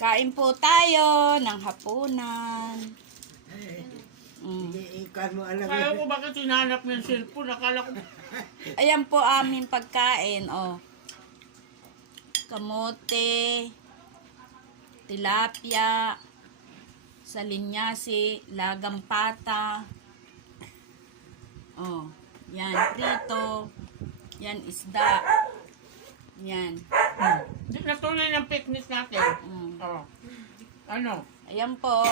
Kain po tayo ng hapunan. Mm. Iikan mo alam Kala ko bakit hinanap ng cellphone? Akala ko, Ayan po aming pagkain, oh. Kamote, tilapia, salinyasi, lagang pata. Oh, yan, prito. Yan, isda. Yan. Di natuloy ng picnic natin. Mm. Oh. Ano? Ayan po.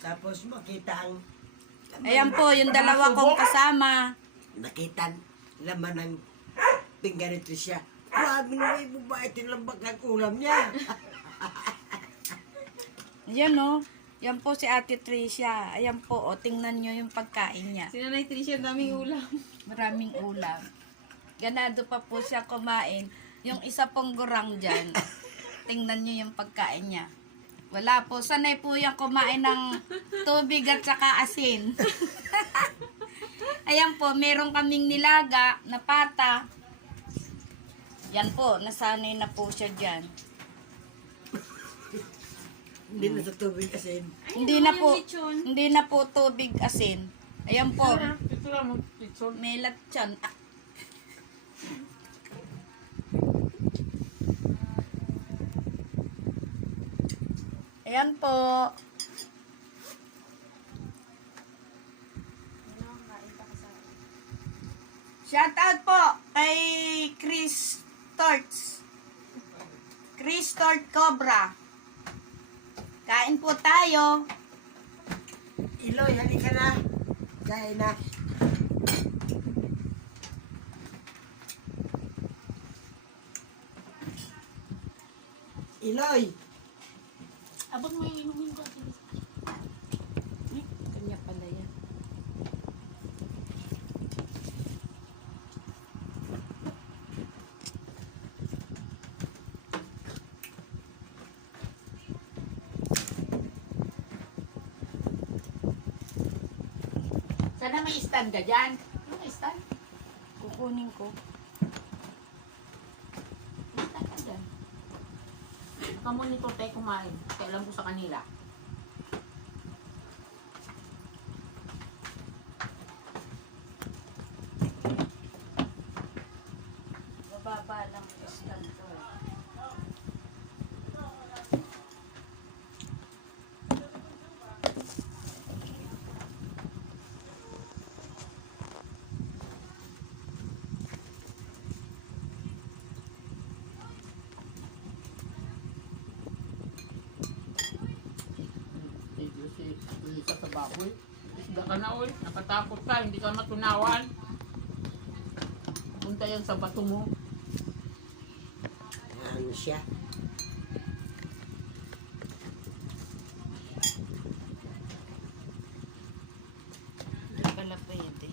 Tapos makita ang Ayan po, yung dalawa kong kasama. nakita laman ng pinggan ni Tricia. Grabe na may bubait yung lambak ng ulam niya. Ayan, oh. Yan po si Ate Tricia. Ayan po, oh. Tingnan nyo yung pagkain niya. Si Nanay Tricia, daming ulam. Maraming ulam. Ganado pa po siya kumain. Yung isa pong gurang dyan, tingnan nyo yung pagkain niya. Wala po. Sanay po yung kumain ng tubig at saka asin. Ayan po, meron kaming nilaga na pata. Yan po, nasanay na po siya dyan. Hindi na sa tubig kasi Hindi na po, hindi na po tubig asin. Ayan po, Ito lang mo, Pitson. may latyan. Ah. Ayan po. Shout out po kay Chris Torts. Chris Tort Cobra. Kain po tayo. Iloy, halika na. Kain na. Iloy, Abang may inumin ko. Kanya pala yan. Sana may stand ka dyan. Ano may stand? Kukunin ko. May stand ka dyan. Pamonitor tayo kumain. Kailan ko sa kanila. Bababa lang yung stand ko. eh. Medyo si Baboy. Isda ka na oy. Nakatakot ka. Hindi ka matunawan. Punta yan sa bato mo. ano siya? Hindi pala pwede.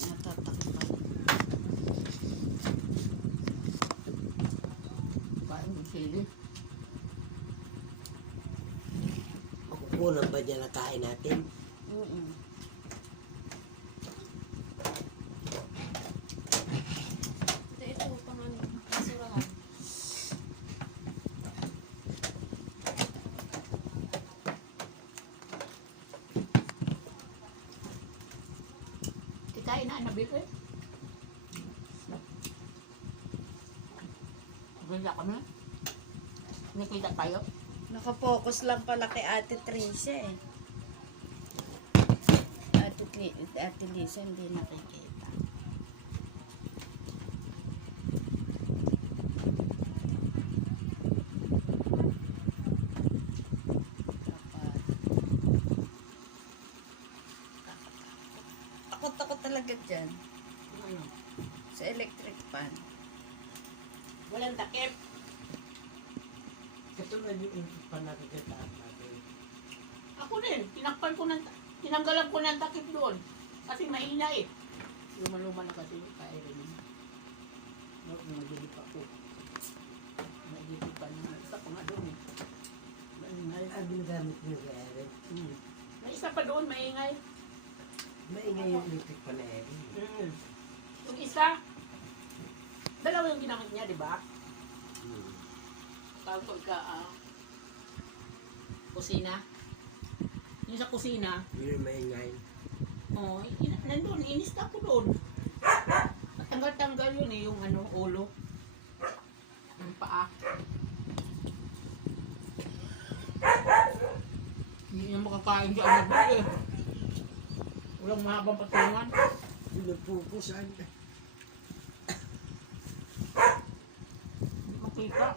Natatakpan. Kain mo sili. Makukunan ba niya na kain natin? Pang ano, basurahan. Kikain na nabil eh. Ganda kami. Nakita tayo. Nakapokus lang pala kay Ate Tricia eh. Ate, Ate Lisa hindi nakikita. Takot ako talaga dyan. Ano? Sa electric fan. Walang takip. Katulad yung input pa nakikitaan natin. Ako din. Tinakpan ko ng, tinanggalan ko ng takip doon. Kasi mahina eh. Luma-luma na kasi yung kairin. No, nagilip ako. Nagilip pa na. Isa pa nga doon eh. Maingay. Ang ginagamit niyo kay Erin. Hmm. May isa pa doon, maingay. Maingay yung electric pa na Erin. Hmm. Yung isa, dalawa yung ginamit niya, di ba? Hmm. Tawag ko ka, ah, kusina. Yung sa kusina, Yun yung maingay. oh, in, nandun, inista ko doon. Tanggal-tanggal yun eh, yung ano, ulo. Yung paa. Hindi niya makakain sa ano ba eh. Walang mahabang patungan. Pinupupusan. Makita.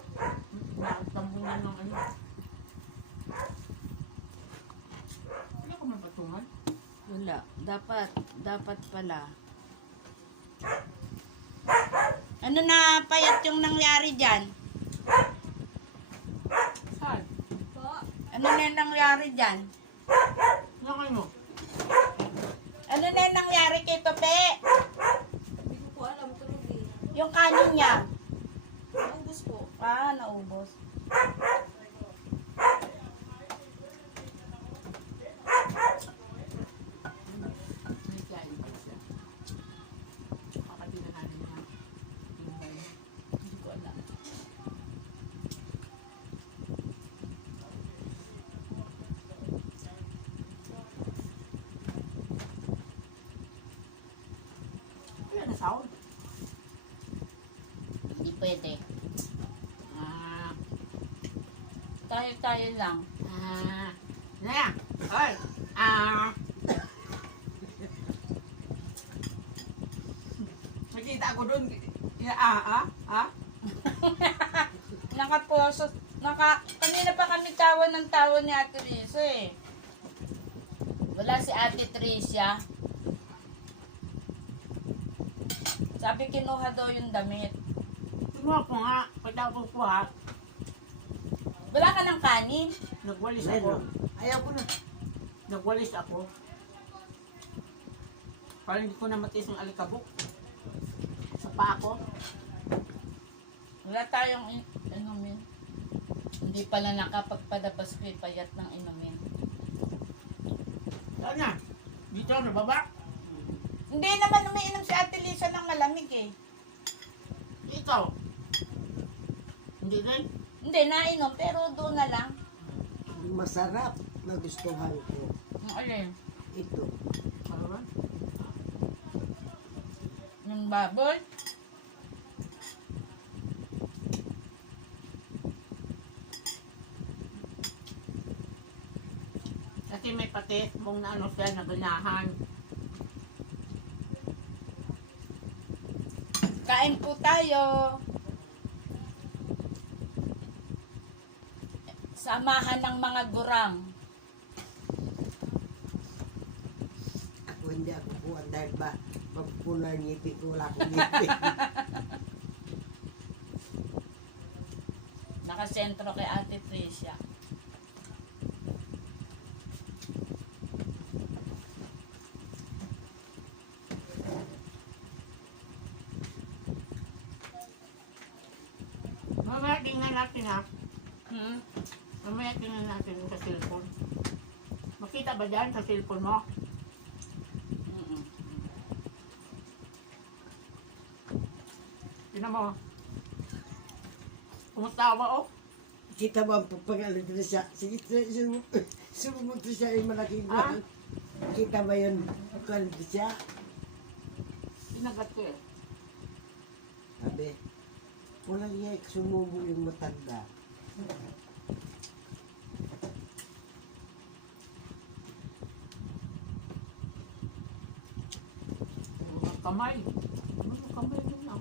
Niya ng ano. Wala ko man patungan. Wala. Dapat, dapat pala. Ano na payat yung nangyari dyan? Saan? Ano na yung nangyari dyan? Nakay mo? Ano na yung nangyari kay Tope? Hindi ko po alam eh. Yung kanin niya. Naubos po. Ah, naubos. May kain pala siya. Kakatinahanin niya. Yung ano, Hindi ko alam. Wala na sound. Hindi pwede. Ah, Tayo-tayo lang. ah, na, oy, ah, Nakita ko doon, ya, ah, ah, ah, Nakaposo. Naka, kanina pa kami tawa ng tawa ni Ate Risa eh. Wala si Ate Tricia. Sabi kinuha daw yung damit. Tingnan ko nga, pagtapos ko ha, Wala ka ng kanin? nagwalis ako. Ayaw ko na. Nagwalis ako. Para hindi ko na matiis ng alikabok. Sa paa ko. Wala tayong in- inumin. Hindi pala nakapagpadabas ko yung payat ng inumin. Saan na? Dito, nababa? Hindi naman umiinom si Ate Lisa ng malamig eh. Ikaw. Hindi rin? Hindi, nainom pero doon na lang. Masarap. Nagustuhan ko. Ang alin? Ito. Ano? Yung baboy? Kasi may patis mong na ano siya, na ganahan. Kain po tayo. Samahan ng mga gurang. Ako hindi ako kuhan dahil ba magpuna ng ngipin ko wala akong ngipin. Nakasentro kay Ate Tricia. Mamaya tingnan natin ha. Hmm? Mamaya tingnan natin sa cellphone. Makita ba dyan sa cellphone mo? Mm-mm. Tingnan mo. Kumusta ba oh? Kita mo ang papangalan ko siya. Sige, sumumunto siya yung malaking Ah? Kita ba yun? Papangalan ko siya. Sinagat ko eh. Sabi, walang niya sumubo yung matanda. Kamay. Mga kamay na.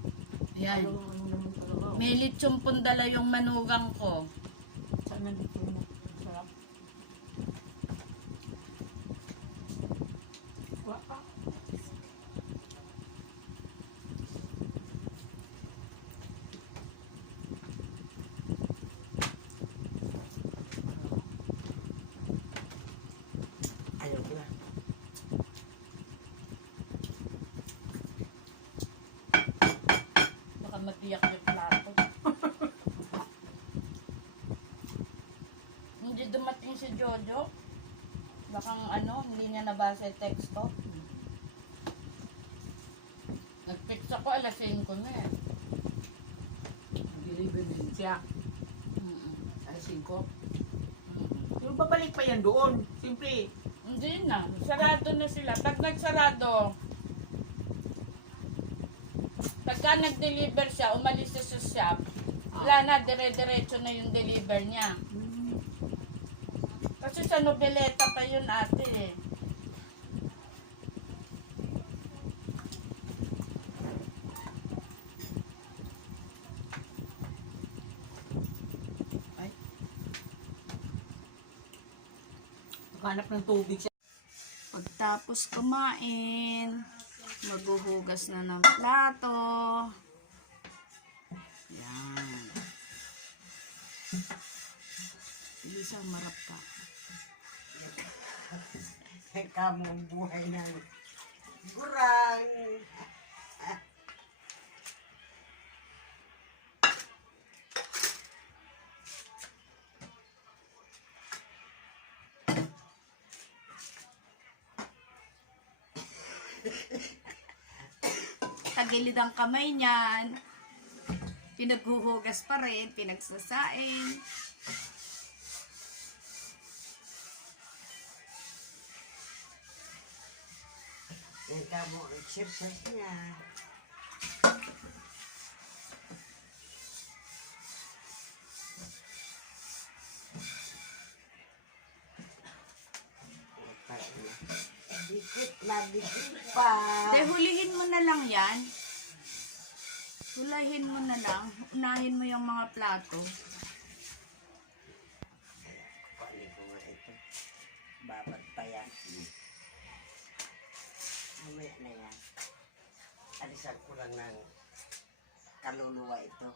Yan. Ano, ano naman talaga. May litsong pundala yung manugang ko. Saan nandito na? Sarap. Wa pa. Ayaw ko na. Baka matiyak yung plato. hindi dumating si Jojo. Bakang ano, hindi niya nabasa yung text ko. Ako alas 5 na eh. siya. Mm-mm. Alas 5. Pero babalik pa yan doon. Simple. Hindi na. Sarado na sila. Pag nagsarado, pagka nag-deliver siya, umalis siya sa shop, wala na, dire-diretso na yung deliver niya. Kasi sa Nobeleta pa yun ate eh. Ay, Naghanap ng tubig siya. Pagtapos kumain, maghuhugas na ng plato. Yan. Bilisang marap ka. Kamu ang buhay ng gurang. Tagilid ang kamay niyan. Pinaghuhugas pa rin, pinagsasaing. Yan kamu ang exercise niya. Dikit na dikit pa. De, hulihin mo na lang yan. Hulahin mo na lang. Unahin mo yung mga plato. Kunin ko nga ito. Babad pa yan. Mamaya na yan. Alisan ko lang ng kaluluwa ito.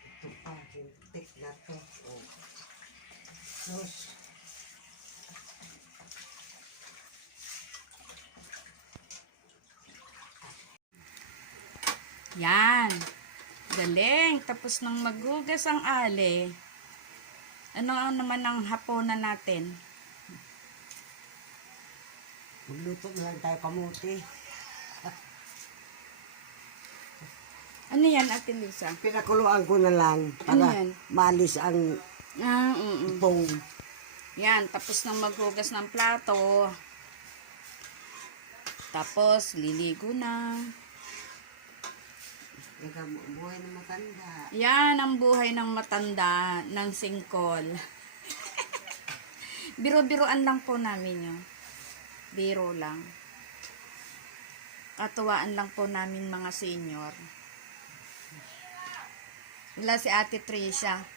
Ito pa, hintik na to. Oh. Sus. Yan. Galing. Tapos nang maghugas ang ale, ano naman ang haponan natin? Magluto na lang tayo kamuti. Ano yan, Ate Lisa? Pinakuluan ko na lang Ano para yan? malis ang Ah, mm bong. Yan, tapos nang maghugas ng plato. Tapos, liligo na. Buhay na matanda. Yan ang buhay ng matanda ng singkol. Biro-biroan lang po namin yun. Biro lang. Katuwaan lang po namin mga senior. Wala si Ate Tricia.